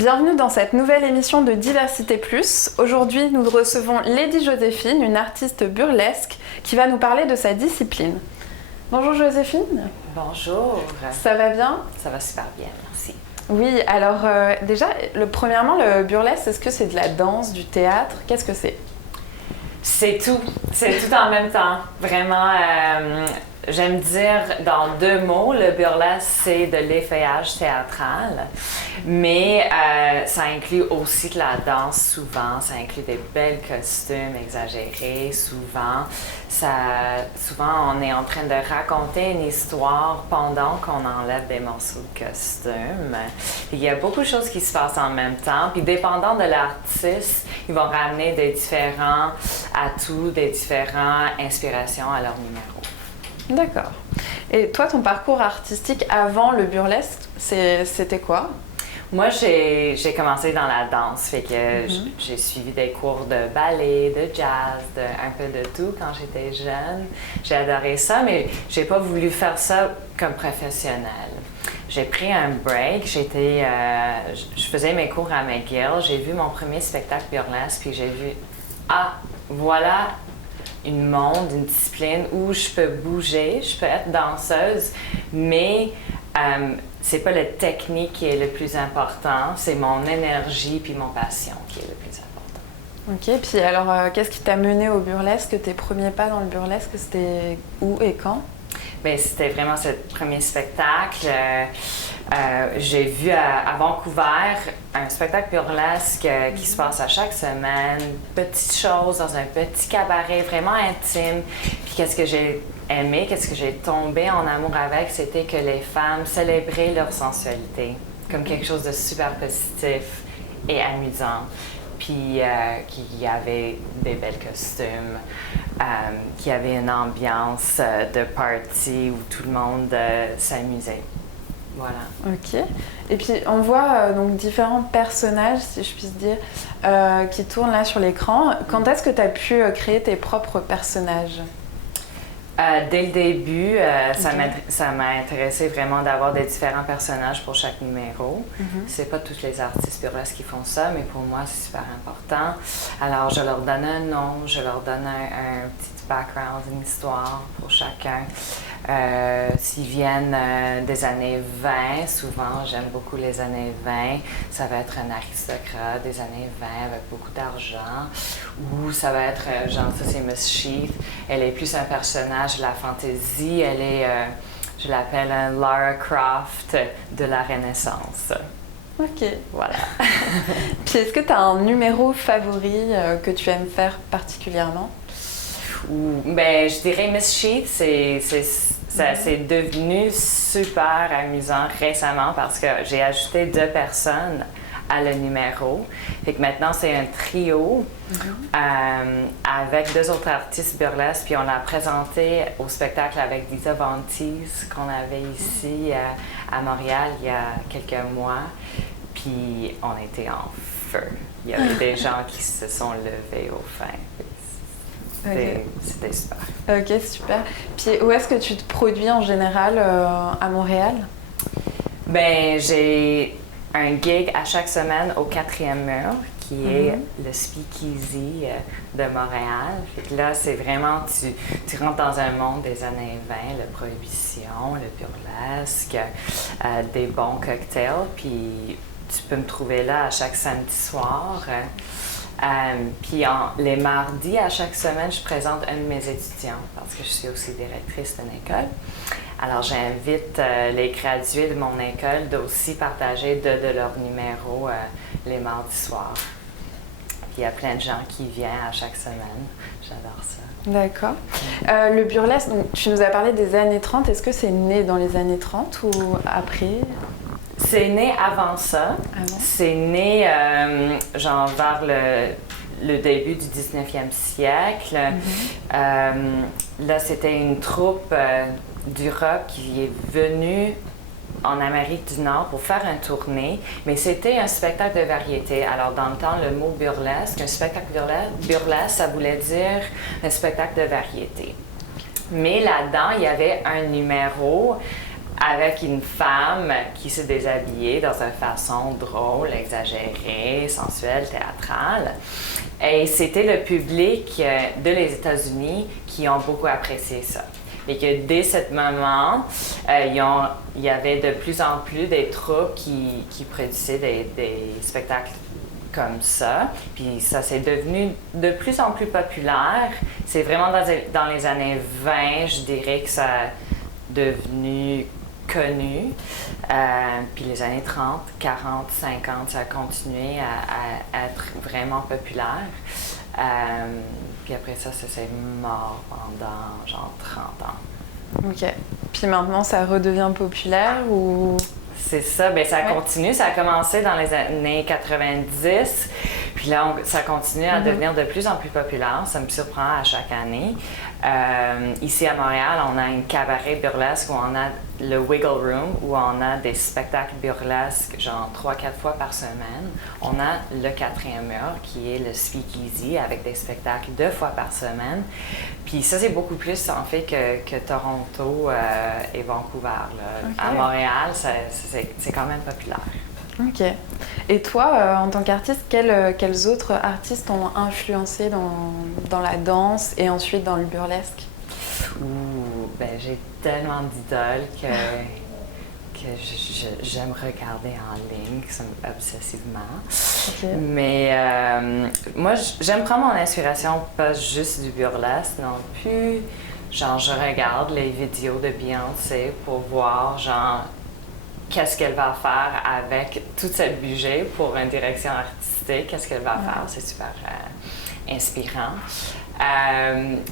Bienvenue dans cette nouvelle émission de Diversité Plus. Aujourd'hui, nous recevons Lady Joséphine, une artiste burlesque qui va nous parler de sa discipline. Bonjour Joséphine. Bonjour. Ça va bien? Ça va super bien, merci. Oui, alors déjà, premièrement, le burlesque, est-ce que c'est de la danse, du théâtre? Qu'est-ce que c'est? C'est tout en même temps. Vraiment, j'aime dire dans deux mots, le burlesque, c'est de l'effeuillage théâtral, mais ça inclut aussi de la danse souvent, ça inclut des belles costumes exagérés souvent. Souvent, on est en train de raconter une histoire pendant qu'on enlève des morceaux de costume. Il y a beaucoup de choses qui se passent en même temps, puis dépendant de l'artiste, ils vont ramener des différents atouts, des différentes inspirations à leur numéro. D'accord. Et toi, ton parcours artistique avant le burlesque, c'était quoi? Moi, j'ai commencé dans la danse, fait que j'ai suivi des cours de ballet, de jazz, un peu de tout quand j'étais jeune. J'ai adoré ça, mais j'ai pas voulu faire ça comme professionnel. J'ai pris un break, je faisais mes cours à McGill, j'ai vu mon premier spectacle burlesque, puis j'ai vu, voilà une discipline où je peux bouger, je peux être danseuse, mais c'est pas la technique qui est le plus important, c'est mon énergie puis mon passion qui est le plus important. Ok, puis alors qu'est-ce qui t'a mené au burlesque? Tes premiers pas dans le burlesque, c'était où et quand? Bien, c'était vraiment ce premier spectacle. J'ai vu à Vancouver un spectacle burlesque qui se passe à chaque semaine, petite chose dans un petit cabaret vraiment intime. Puis qu'est-ce que j'ai aimé, qu'est-ce que j'ai tombé en amour avec, c'était que les femmes célébraient leur sensualité comme quelque chose de super positif et amusant. Puis qu'il y avait des belles costumes, qu'il y avait une ambiance de party où tout le monde s'amusait. Voilà. Ok. Et puis on voit donc différents personnages, si je puis dire, qui tournent là sur l'écran. Quand est-ce que tu as pu créer tes propres personnages? Dès le début, ça m'a intéressé vraiment d'avoir des différents personnages pour chaque numéro. C'est pas tous les artistes burlesques qui font ça, mais pour moi, c'est super important. Alors, je leur donne un nom, je leur donne un petit background, une histoire pour chacun. S'ils viennent des années 20, souvent, j'aime beaucoup les années 20, ça va être un aristocrate des années 20 avec beaucoup d'argent, ou ça va être, genre, ça c'est Miss Sheath, elle est plus un personnage de la fantasy, elle est, je l'appelle un Lara Croft de la Renaissance. Ok. Voilà. Puis est-ce que tu as un numéro favori que tu aimes faire particulièrement? Ben, je dirais Miss Sheath, c'est devenu super amusant récemment parce que j'ai ajouté 2 personnes à le numéro. Fait que maintenant, c'est un trio avec 2 autres artistes burlesques. Puis on l'a présenté au spectacle avec Lisa Vantis qu'on avait ici à Montréal il y a quelques mois. Puis on était en feu. Il y avait des gens qui se sont levés au fin. C'était super. Ok, super. Puis où est-ce que tu te produis en général à Montréal? Ben, j'ai un gig à chaque semaine au 4e mur, qui est le Speakeasy de Montréal. Fait que là, c'est vraiment, tu rentres dans un monde des années 20, la prohibition, le burlesque, des bons cocktails, puis tu peux me trouver là à chaque samedi soir. Puis les mardis, à chaque semaine, je présente un de mes étudiants parce que je suis aussi directrice d'une école. Alors, j'invite les gradués de mon école d'aussi partager de leurs numéros les mardis soirs. Puis il y a plein de gens qui viennent à chaque semaine. J'adore ça. D'accord. Le burlesque, donc, tu nous as parlé des années 30. Est-ce que c'est né dans les années 30 ou après? C'est né avant ça. C'est né genre vers le début du 19e siècle. Là, c'était une troupe d'Europe qui est venue en Amérique du Nord pour faire une tournée, mais c'était un spectacle de variété. Alors, dans le temps, le mot burlesque, un spectacle burlesque, ça voulait dire un spectacle de variété. Mais là-dedans, il y avait un numéro avec une femme qui s'est déshabillée dans une façon drôle, exagérée, sensuelle, théâtrale. Et c'était le public de les États-Unis qui ont beaucoup apprécié ça. Et que dès ce moment, il y avait de plus en plus des troupes qui produisaient des spectacles comme ça. Puis ça s'est devenu de plus en plus populaire. C'est vraiment dans les années 20, je dirais que ça a devenu connu. Puis les années 30, 40, 50, ça a continué à être vraiment populaire. Puis après ça s'est mort pendant genre 30 ans. Ok. Puis maintenant, ça redevient populaire ou... C'est ça, bien ça continue. Ça a commencé dans les années 90, puis là, ça continue à devenir de plus en plus populaire. Ça me surprend à chaque année. Ici à Montréal, on a une cabaret burlesque où on a le Wiggle Room, où on a des spectacles burlesques genre 3-4 fois par semaine. On a le 4e mur, qui est le Speakeasy, avec des spectacles 2 fois par semaine. Puis ça, c'est beaucoup plus en fait que Toronto et Vancouver. Là. Okay. À Montréal, c'est quand même populaire. Ok. Et toi, en tant qu'artiste, quels autres artistes t'ont influencé dans la danse et ensuite dans le burlesque? Ben j'ai tellement d'idoles que j'aime regarder en ligne obsessivement. Okay. Mais moi, j'aime prendre mon inspiration pas juste du burlesque non plus. Genre, je regarde les vidéos de Beyoncé pour voir, genre, qu'est-ce qu'elle va faire avec toute cette budget pour une direction artistique, qu'est-ce qu'elle va faire. C'est super inspirant.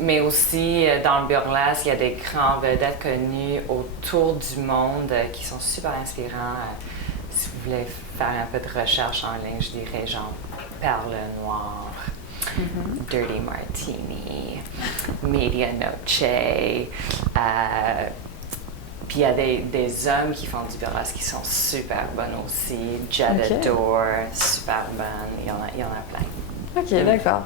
Mais aussi, dans le burlesque, il y a des grands vedettes connues autour du monde qui sont super inspirants. Si vous voulez faire un peu de recherche en ligne, je dirais genre Perle Noire, Dirty Martini, Media Noche. Puis il y a des hommes qui font du burlesque qui sont super bonnes aussi. Jadador, super bonne, il y en a plein. Ok, d'accord.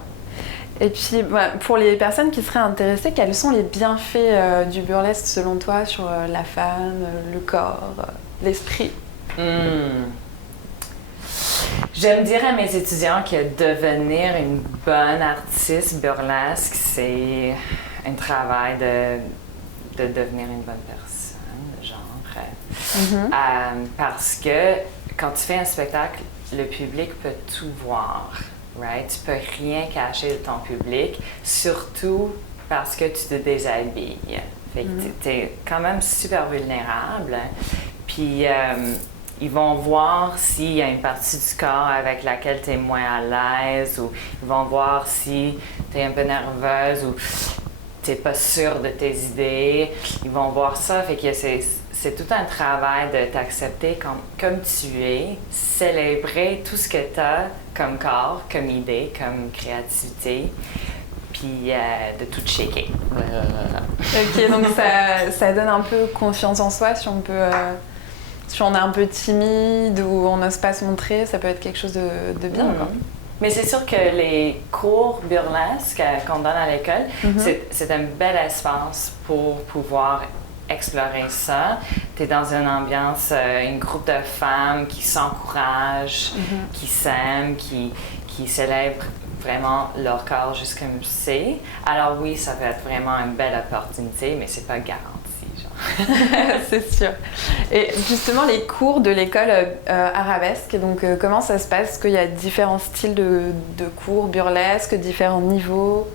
Et puis, pour les personnes qui seraient intéressées, quels sont les bienfaits du burlesque selon toi sur la femme, le corps, l'esprit? J'aime dire à mes étudiants que devenir une bonne artiste burlesque, c'est un travail de devenir une bonne personne, genre. Parce que quand tu fais un spectacle, le public peut tout voir. Right? Tu peux rien cacher de ton public, surtout parce que tu te déshabilles. Fait que t'es quand même super vulnérable. Puis ils vont voir s'il y a une partie du corps avec laquelle tu es moins à l'aise, ou ils vont voir si tu es un peu nerveuse ou tu n'es pas sûre de tes idées. Ils vont voir ça. Fait que c'est tout un travail de t'accepter comme tu es, célébrer tout ce que tu as comme corps, comme idée, comme créativité, puis de tout shaker. Ok, donc ça donne un peu confiance en soi si on peut... Si on est un peu timide ou on n'ose pas se montrer, ça peut être quelque chose de bien. Quoi. Mais c'est sûr que les cours burlesques qu'on donne à l'école, c'est un bel espace pour pouvoir explorer ça. Tu es dans une ambiance, un groupe de femmes qui s'encouragent, qui s'aiment, qui célèbrent vraiment leur corps juste comme c'est. Alors oui, ça peut être vraiment une belle opportunité, mais c'est pas garanti. C'est sûr. Et justement, les cours de l'école arabesque, donc comment ça se passe? Est-ce qu'il y a différents styles de cours burlesques, différents niveaux?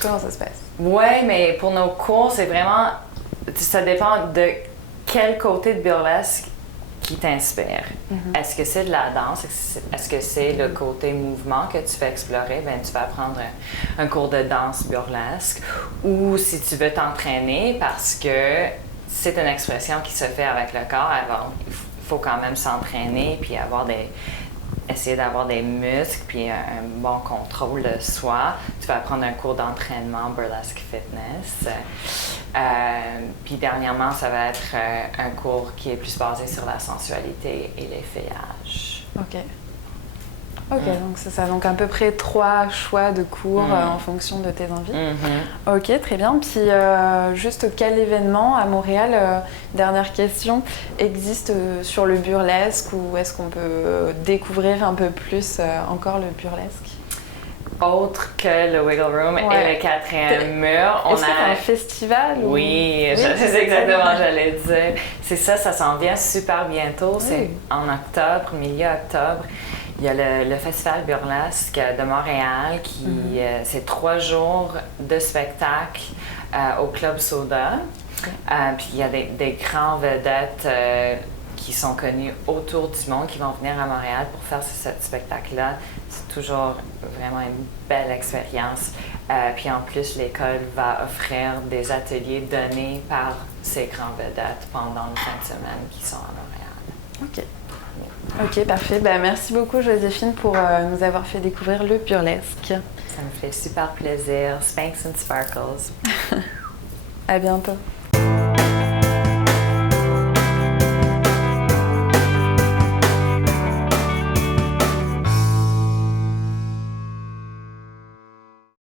Comment ça se passe? Ouais, mais pour nos cours, c'est vraiment... Ça dépend de quel côté de burlesque qui t'inspire. Est-ce que c'est de la danse? Est-ce que c'est le côté mouvement que tu veux explorer? Bien, tu vas prendre un cours de danse burlesque. Ou si tu veux t'entraîner parce que c'est une expression qui se fait avec le corps, il faut quand même s'entraîner puis essayer d'avoir des muscles puis un bon contrôle de soi. Tu vas prendre un cours d'entraînement burlesque fitness. Puis dernièrement, ça va être un cours qui est plus basé sur la sensualité et l'effeuillage. Ok. Ok, donc c'est ça. Donc à peu près 3 choix de cours en fonction de tes envies. Ok, très bien. Puis juste quel événement à Montréal, dernière question, existe sur le burlesque ou est-ce qu'on peut découvrir un peu plus encore le burlesque? Autre que le Wiggle Room et le 4e mur. Est-ce que c'est un festival? Oui, c'est exactement ce que j'allais dire. C'est ça s'en vient super bientôt. C'est en octobre, milieu octobre. Il y a le Festival burlesque de Montréal qui c'est 3 jours de spectacle au Club Soda. Puis il y a des grands vedettes qui sont connues autour du monde qui vont venir à Montréal pour faire ce spectacle-là. C'est toujours vraiment une belle expérience. Puis en plus, l'école va offrir des ateliers donnés par ces grands vedettes pendant une fin de semaine qui sont à Montréal. Ok, parfait. Ben, merci beaucoup Joséphine pour nous avoir fait découvrir le burlesque. Ça me fait super plaisir. Spanx and Sparkles. À bientôt.